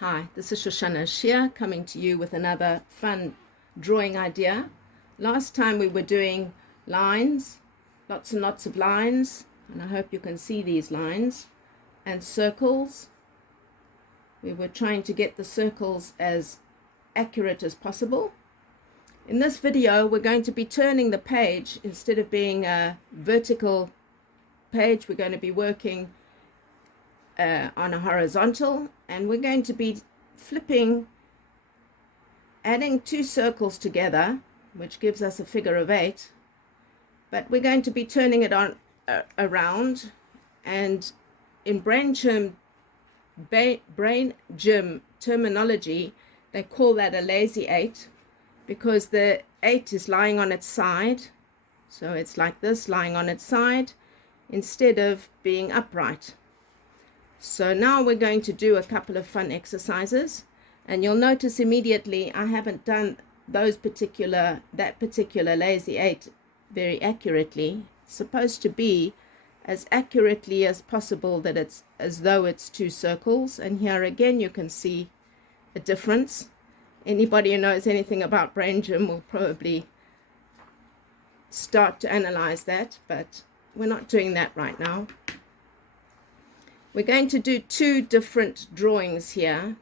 Hi, this is Shoshana Shia coming to you with another fun drawing idea. Last time we were doing lines, lots and lots of lines, and I hope you can see these lines, and circles. We were trying to get the circles as accurate as possible. In this video, we're going to be turning the page. Instead of being a vertical page, we're going to be working on a horizontal, and we're going to be flipping, adding two circles together, which gives us a figure of 8, but we're going to be turning it on around, and in brain gym terminology, they call that a lazy 8, because the 8 is lying on its side. So it's like this, lying on its side instead of being upright. So now we're going to do a couple of fun exercises, and you'll notice immediately I haven't done that particular lazy 8 very accurately. It's supposed to be as accurately as possible, that it's as though it's two circles, and here again you can see a difference. Anybody who knows anything about brain gym will probably start to analyze that, but we're not doing that right now. We're going to do two different drawings here,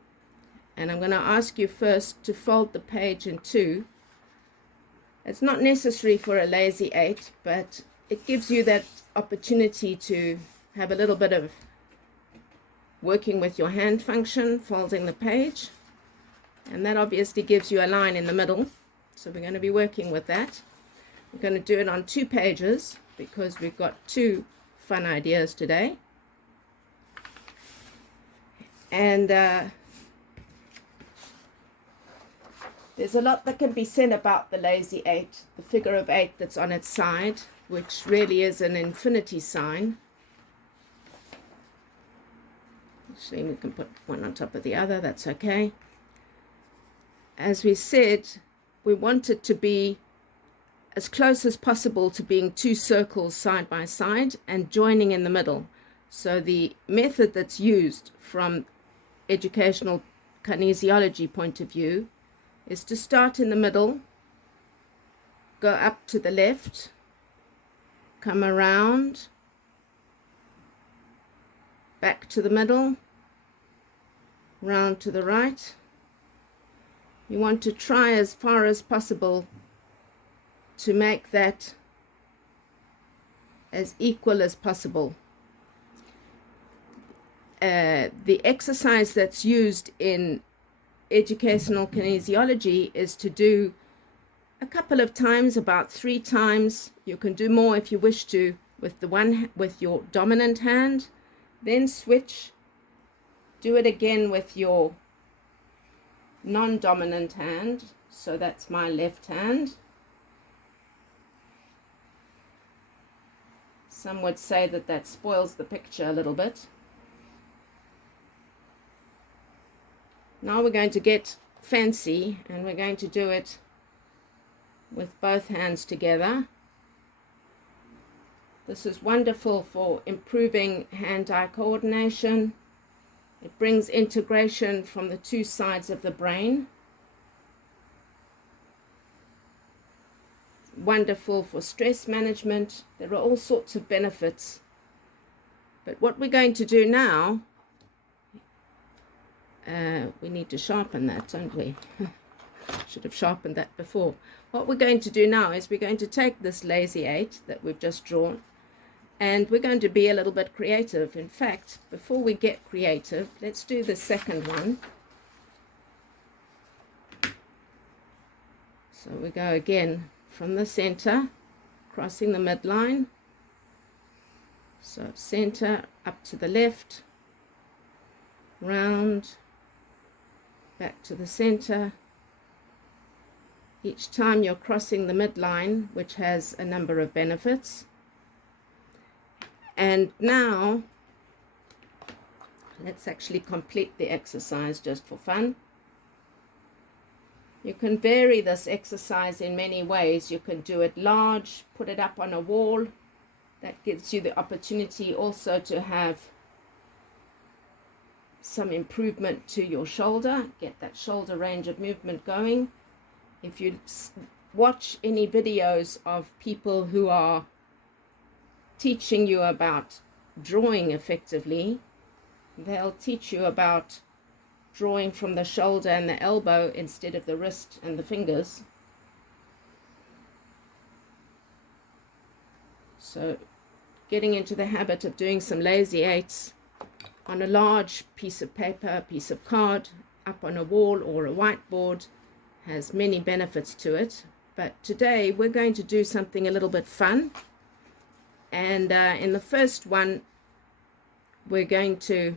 and I'm going to ask you first to fold the page in two. It's not necessary for a lazy 8, but it gives you that opportunity to have a little bit of working with your hand function, folding the page, and that obviously gives you a line in the middle. So we're going to be working with that. We're going to do it on 2 pages because we've got 2 fun ideas today. And there's a lot that can be said about the lazy 8, the figure of 8 that's on its side, which really is an infinity sign. Actually, we can put one on top of the other, that's okay. As we said, we want it to be as close as possible to being 2 circles side by side and joining in the middle. So the method that's used from educational kinesiology point of view is to start in the middle, go up to the left, come around, back to the middle, round to the right. You want to try as far as possible to make that as equal as possible. The exercise that's used in educational kinesiology is to do a couple of times, about 3 times. You can do more if you wish to with your dominant hand, then switch, do it again with your non-dominant hand. So that's my left hand. Some would say that spoils the picture a little bit. Now we're going to get fancy, and we're going to do it with both hands together. This is wonderful for improving hand-eye coordination. It brings integration from the 2 sides of the brain. Wonderful for stress management. There are all sorts of benefits. But what we're going to do now, we need to sharpen that, don't we? Should have sharpened that before. What we're going to do now is we're going to take this lazy 8 that we've just drawn, and we're going to be a little bit creative. In fact, before we get creative, let's do the second one. So we go again from the center, crossing the midline. So center, up to the left, round, back to the center. Each time you're crossing the midline, which has a number of benefits. And now let's actually complete the exercise just for fun. You can vary this exercise in many ways. You can do it large, put it up on a wall. That gives you the opportunity also to have some improvement to your shoulder, get that shoulder range of movement going. If you watch any videos of people who are teaching you about drawing effectively, they'll teach you about drawing from the shoulder and the elbow instead of the wrist and the fingers. So getting into the habit of doing some lazy eights on a large piece of paper, piece of card, up on a wall or a whiteboard has many benefits to it. But today we're going to do something a little bit fun. And in the first one, we're going to,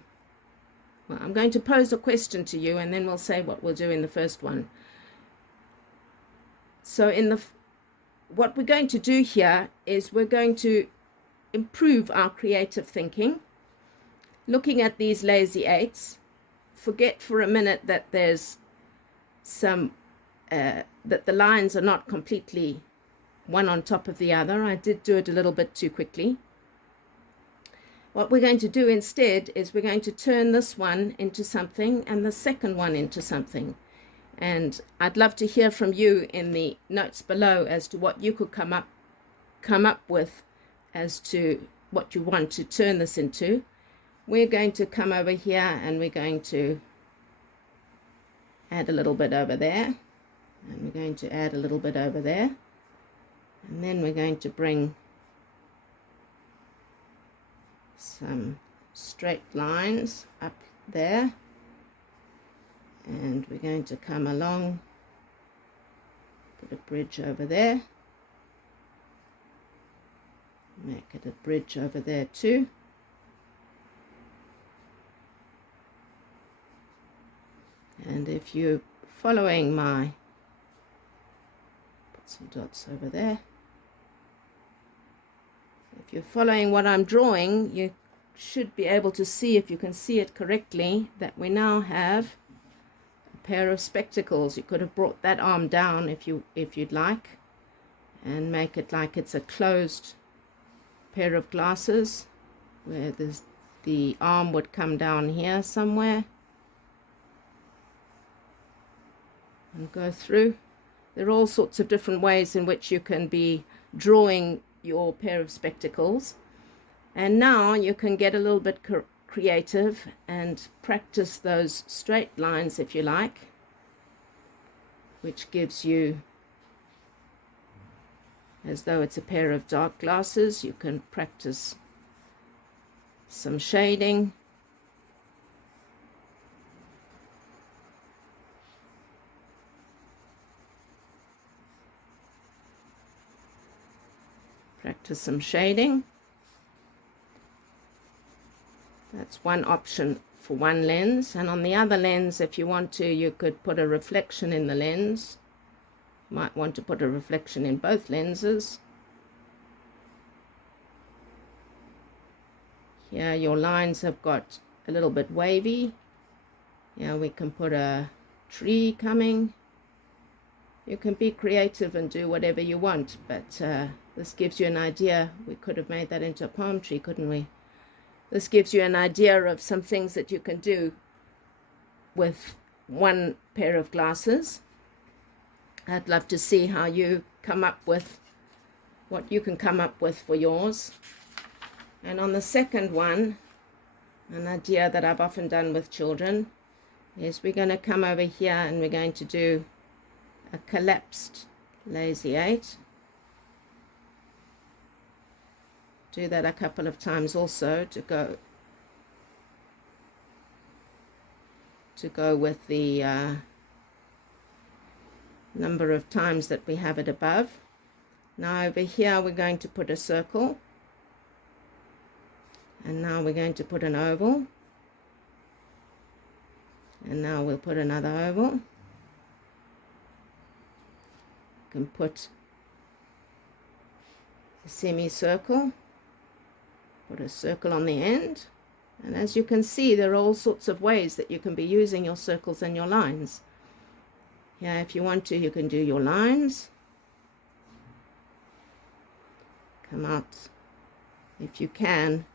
well, I'm going to pose a question to you, and then we'll say what we'll do in the first one. So what we're going to do here is we're going to improve our creative thinking. Looking at these lazy eights, forget for a minute that there's some, that the lines are not completely one on top of the other. I did do it a little bit too quickly. What we're going to do instead is we're going to turn this one into something and the second one into something. And I'd love to hear from you in the notes below as to what you could come up with as to what you want to turn this into. We're going to come over here and we're going to add a little bit over there. And we're going to add a little bit over there. And then we're going to bring some straight lines up there. And we're going to come along, put a bridge over there. Make it a bridge over there too. And if you're following my, put some dots over there. If you're following what I'm drawing, you should be able to see, if you can see it correctly, that we now have a pair of spectacles. You could have brought that arm down if you'd like, and make it like it's a closed pair of glasses, where the arm would come down here somewhere and go through. There are all sorts of different ways in which you can be drawing your pair of spectacles. And now you can get a little bit creative and practice those straight lines if you like, which gives you, as though it's a pair of dark glasses. You can practice some shading. Practice some shading. That's one option for one lens. And on the other lens, if you want to, you could put a reflection in the lens. You might want to put a reflection in both lenses. Here your lines have got a little bit wavy. Here we can put a tree coming. You can be creative and do whatever you want, but this gives you an idea. We could have made that into a palm tree, couldn't we? This gives you an idea of some things that you can do with one pair of glasses. I'd love to see how you come up with what you can come up with for yours. And on the second one, an idea that I've often done with children is we're going to come over here and we're going to do a collapsed lazy eight. Do that a couple of times also to go with the number of times that we have it above. Now over here we're going to put a circle, and now we're going to put an oval, and now we'll put another oval. You can put a semicircle, put a circle on the end, and as you can see, there are all sorts of ways that you can be using your circles and your lines. Here, if you want to, you can do your lines. Come out, if you can,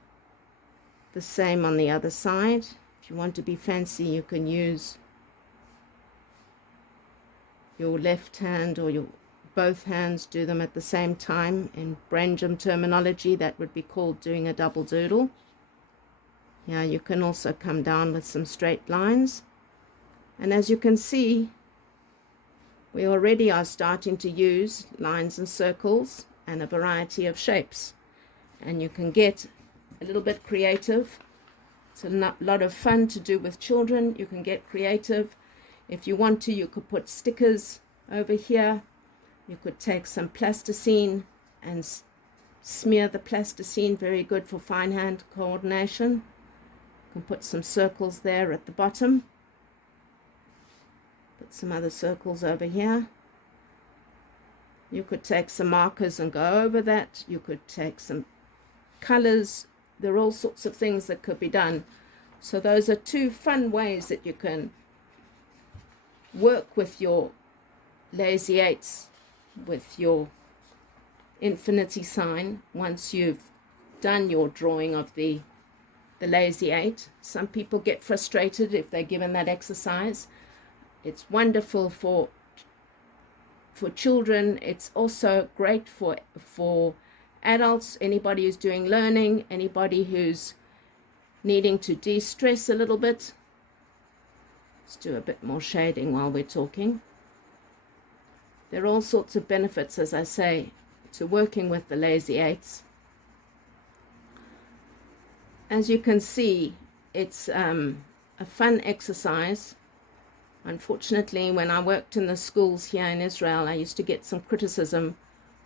the same on the other side. If you want to be fancy, you can use your left hand or your both hands, do them at the same time. In Brangem terminology, that would be called doing a double doodle. Yeah, you can also come down with some straight lines. And as you can see, we already are starting to use lines and circles and a variety of shapes. And you can get a little bit creative. It's a lot of fun to do with children. You can get creative. If you want to, you could put stickers over here. You could take some plasticine and smear the plasticine, very good for fine hand coordination. You can put some circles there at the bottom. Put some other circles over here. You could take some markers and go over that. You could take some colors. There are all sorts of things that could be done. So those are two fun ways that you can work with your lazy eights, with your infinity sign, once you've done your drawing of the lazy eight. Some people get frustrated if they're given that exercise. It's wonderful for children. It's also great for adults, anybody who's doing learning, anybody who's needing to de-stress a little bit. Let's do a bit more shading while we're talking. There are all sorts of benefits, as I say, to working with the lazy eights. As you can see, it's a fun exercise. Unfortunately, when I worked in the schools here in Israel, I used to get some criticism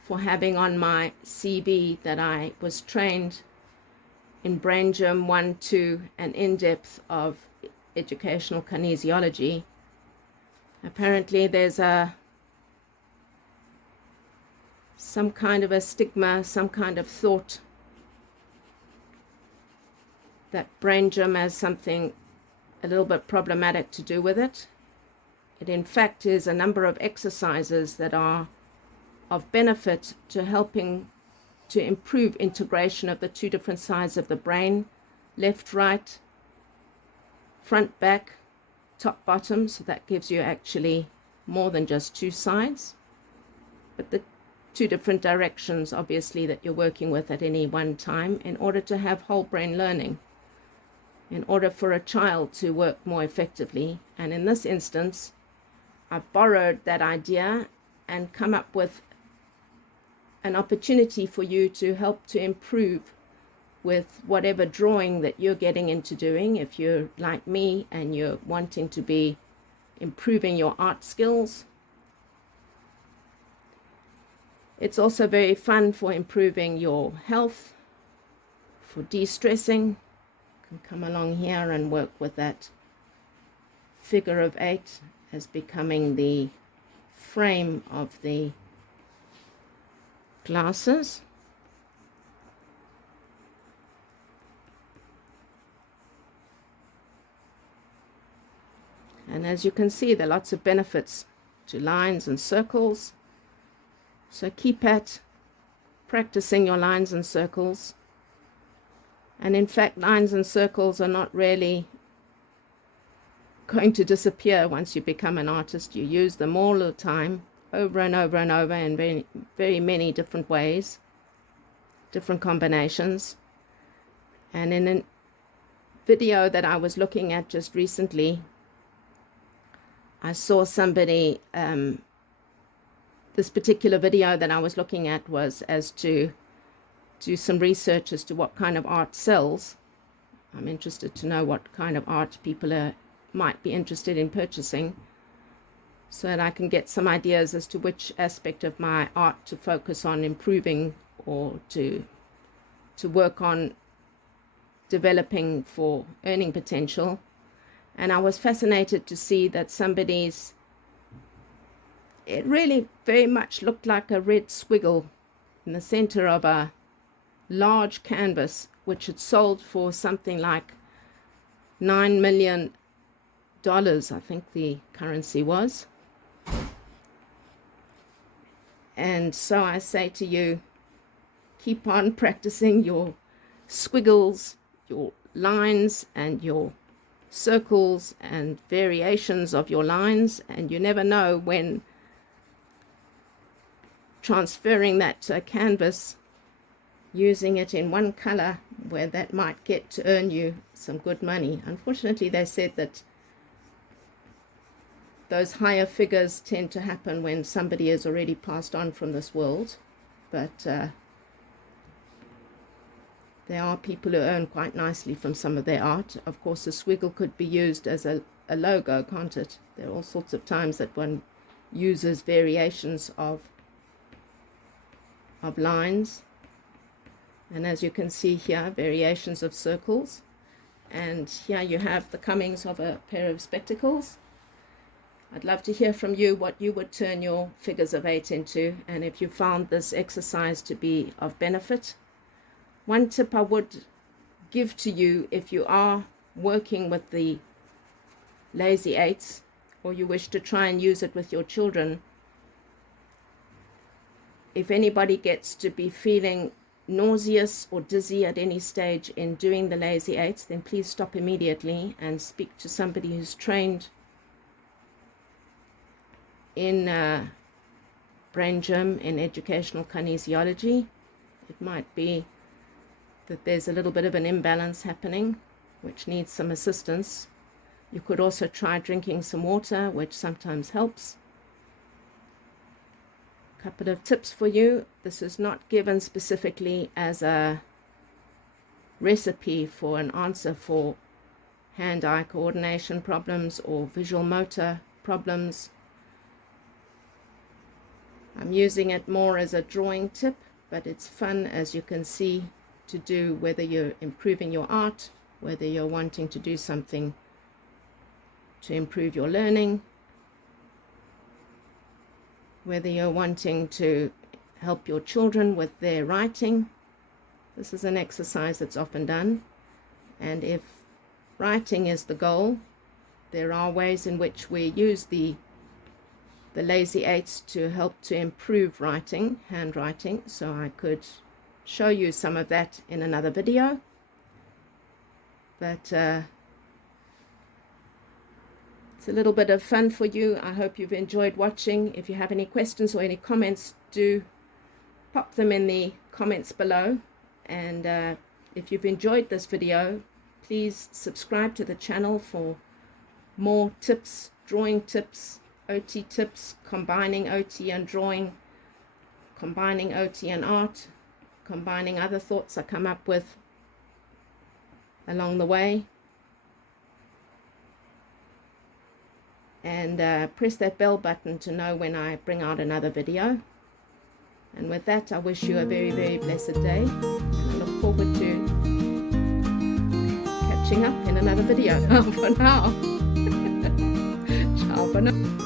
for having on my CV that I was trained in Brangem 1, 2, and in-depth of educational kinesiology. Apparently there's some kind of a stigma, some kind of thought that Brangem has something a little bit problematic to do with it. It in fact is a number of exercises that are of benefit to helping to improve integration of the two different sides of the brain, left, right, front, back, top, bottom. So that gives you actually more than just two sides, but the two different directions, obviously, that you're working with at any one time in order to have whole brain learning, in order for a child to work more effectively. And in this instance, I borrowed that idea and come up with an opportunity for you to help to improve with whatever drawing that you're getting into doing. If you're like me and you're wanting to be improving your art skills, it's also very fun for improving your health, for de-stressing. You can come along here and work with that figure of 8 as becoming the frame of the glasses. And as you can see, there are lots of benefits to lines and circles. So keep at practicing your lines and circles. And in fact, lines and circles are not really going to disappear once you become an artist. You use them all the time, over and over and over, in very, very many different ways, different combinations. And in a video that I was looking at just recently, I saw somebody, this particular video that I was looking at was as to do some research as to what kind of art sells. I'm interested to know what kind of art people might be interested in purchasing, so that I can get some ideas as to which aspect of my art to focus on improving or to work on developing for earning potential. And I was fascinated to see that it really very much looked like a red squiggle in the center of a large canvas, which had sold for something like $9 million, I think the currency was. And so I say to you, keep on practicing your squiggles, your lines, and your circles and variations of your lines, and you never know when transferring that to a canvas, using it in one color, where that might get to earn you some good money. Unfortunately, they said that those higher figures tend to happen when somebody is already passed on from this world, but there are people who earn quite nicely from some of their art. Of course, a squiggle could be used as a logo, can't it? There are all sorts of times that one uses variations of lines, and as you can see here, variations of circles. And here you have the comings of a pair of spectacles. I'd love to hear from you what you would turn your figures of 8 into, and if you found this exercise to be of benefit. One tip I would give to you, if you are working with the lazy 8s, or you wish to try and use it with your children, if anybody gets to be feeling nauseous or dizzy at any stage in doing the lazy 8s, then please stop immediately and speak to somebody who's trained in brain gym, in educational kinesiology. It might be that there's a little bit of an imbalance happening, which needs some assistance. You could also try drinking some water, which sometimes helps. Couple of tips for you. This is not given specifically as a recipe for an answer for hand-eye coordination problems or visual motor problems. I'm using it more as a drawing tip, but it's fun, as you can see, to do whether you're improving your art, whether you're wanting to do something to improve your learning, whether you're wanting to help your children with their writing. This is an exercise that's often done, and if writing is the goal, there are ways in which we use the lazy 8s to help to improve writing, handwriting. So I could show you some of that in another video, but it's a little bit of fun for you. I hope you've enjoyed watching. If you have any questions or any comments, do pop them in the comments below. And if you've enjoyed this video, please subscribe to the channel for more tips, drawing tips, OT tips, combining OT and drawing, combining OT and art, combining other thoughts I come up with along the way. And press that bell button to know when I bring out another video. And with that, I wish you a very, very blessed day. And I look forward to catching up in another video. For now. Ciao for now.